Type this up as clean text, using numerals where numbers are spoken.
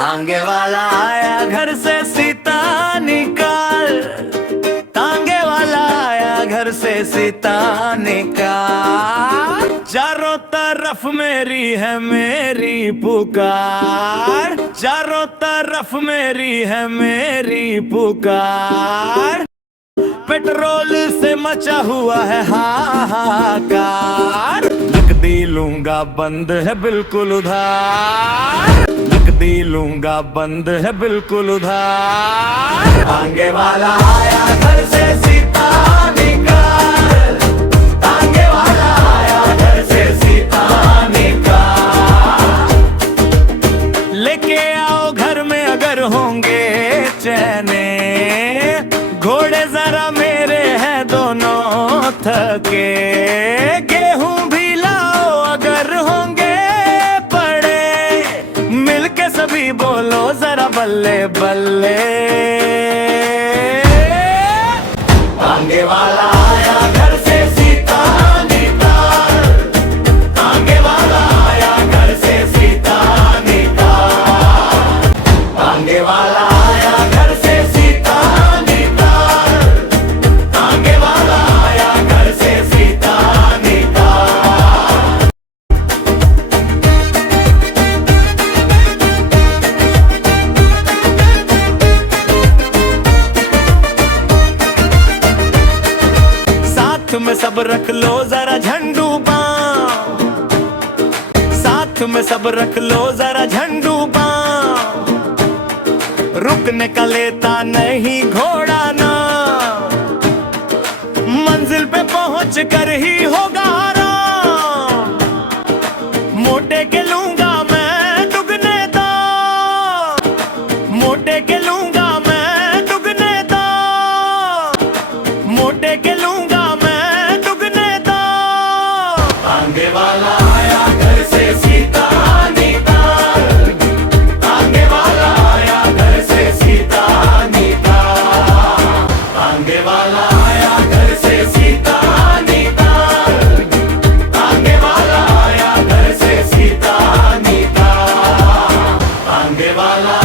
तांगे वाला आया घर से सीता निकाल, तांगे वाला आया घर से सीता निकाल। चारों तरफ मेरी है मेरी पुकार, चारों तरफ मेरी है मेरी पुकार। पेट्रोल से मचा हुआ है हाहाकार, नकदी लूंगा बंद है बिल्कुल उधार, नकदी लूंगा बंद है बिल्कुल उधार। तांगे वाला आया घर से सीता निकाल, तांगे वाला आया घर से सीता निकाल। लेके आओ घर में अगर होंगे चने, घोड़े जरा मेरे हैं दोनों थके। गेहूं भी लाओ अगर होंगे पड़े, मिलके सभी बोलो जरा बल्ले बल्ले। तांगे वाला आया घर से सीता निकाल, तांगे वाला आया घर से सीता निकाल, तांगे वाला आया घर से सीता निकाल, तांगे वाला आया घर से सीता निकाल। साथ में सब रख लो जरा झंडू बाम, साथ में सब रख लो जरा झंडू बाम। रुकने का लेता नहीं घोड़ा ना, मंजिल पे पहुंच कर ही होगा आराम। मोटे के लूंगा मैं दुगने दाम, मोटे के लूंगा मैं दुगने दाम, मोटे के लूंगा मैं दुगने दाम। तांगे वाला आया घर से सीता निकाल, तांगे वाला आया घर से सीता निकाल, तांगे वाला आया घर से सीता निकाल, तांगे वाला आया घर से सीता निकाल, तांगे वाला